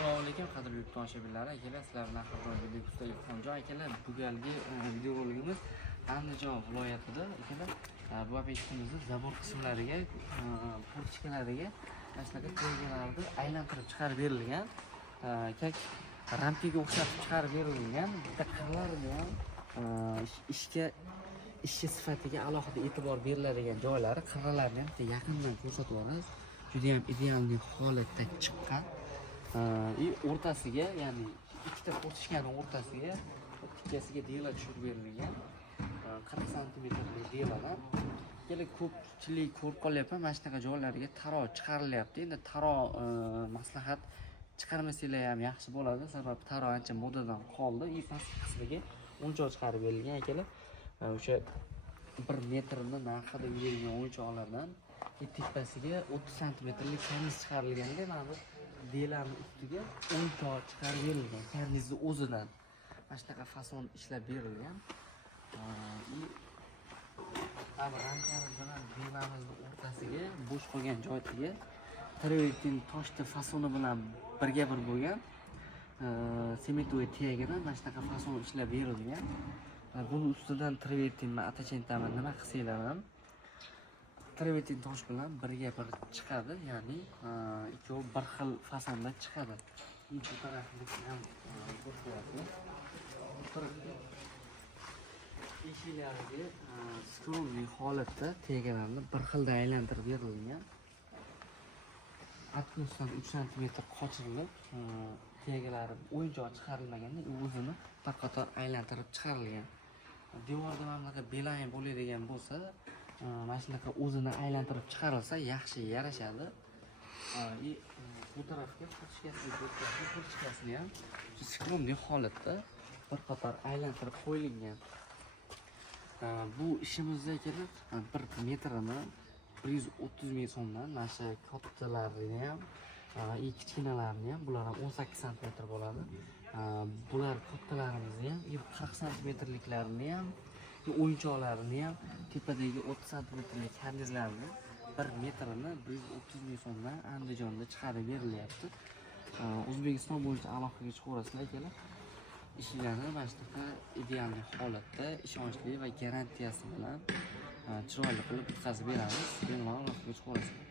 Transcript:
Assalomu alaykum qadrli yurtdoshlarim akalar, sizlar bilan xabarga Usta Ilhomjon akalar. Bu galgi video roligimiz Andijon viloyatida akalar. Bu obyektimizni zabor qismlariga, portikalariga ashlaga tegalarni aylantirib chiqarib berilgan. Kak rampiga o'xshatib chiqarib berilgan. Bitta qirlarini ham ishchi sifatiga alohida e'tibor beriladigan joylari, qirralarni ham yaqindan ko'rsatib olamiz. Juda ham ideal holatda chiqqan. O'rtasiga, ya'ni ikkita portichkaning o'rtasiga tikkasiga dela tushirib berilgan. 40 santimetrli deladan. Ko'pchilik ko'rib qolyapman, mana shunaqa joylarga taro chiqarilyapti. Endi taro maslahat chiqarmasanglar ham yaxshi bo'ladi, sababi taro ancha modadan qoldi. Pastki qismiga o'yinchoq chiqarib berilgan akalar. O'sha 1 metrni narxida berilgan o'yinchoqlardan tepasiga 30 santimetrlik karniz chiqarilganda, mana bu delarning ustiga o'yinchoq chiqarib berilgan. Karnizni o'zidan mana shunaqa fason ishlab berilgan. Ramkamiz bilan delamizni o'rtasiga bo'sh qolgan joyiga travertin toshni fasoni bilan birga-bir bo'lgan sementovoy tegadan mana shunaqa fason ishlab berilgan. Buni ustidan travertinni atachentami nima qilsanglar ham travertin tosh bilan birga-bir chiqadi, ya'ni ikkovi bir xil fasonda chiqadi. Bu tarafni ham ko'rsatyapti. Bu tarafga eshiklariga skrolli holatda tegalarni bir xilda aylantirib berilgan. Atmosdan 3 cm qochirilib, tegalari o'yinchoq chiqarilmaganda o'zini bir qator aylantirib chiqarilgan. Devorda mana belang bo'ladigan bo'lsa, mana shunaqa o'zini aylantirib chiqarilsa yaxshi yarashadi. Bu tarafga portichkasini ham skromli holatda bir qator aylantirib qo'yilgan. Bu ishimizda kelib 1 metrini 130 ming so'mdan mana shu kattalarini ham, kichkinalarni ham, bular ham 18 cm bo'ladi. Bular kattalarimizni ham, 40 cmliklarini ham, o'yinchoqlarini ham, tepadagi 30 cmlik karnizlarni 1 metrini 130 ming so'mdan Andijonda chiqarib berilyapti. O'zbekiston bo'yicha aloqaga chiqaverasizlar akalar. Ishlarni mana shunaqa ideal holatda, ishonchli va garantiyasi bilan chiroyli qilib bitkazib beramiz. Bemalol aloqaga chiqaverasizlar.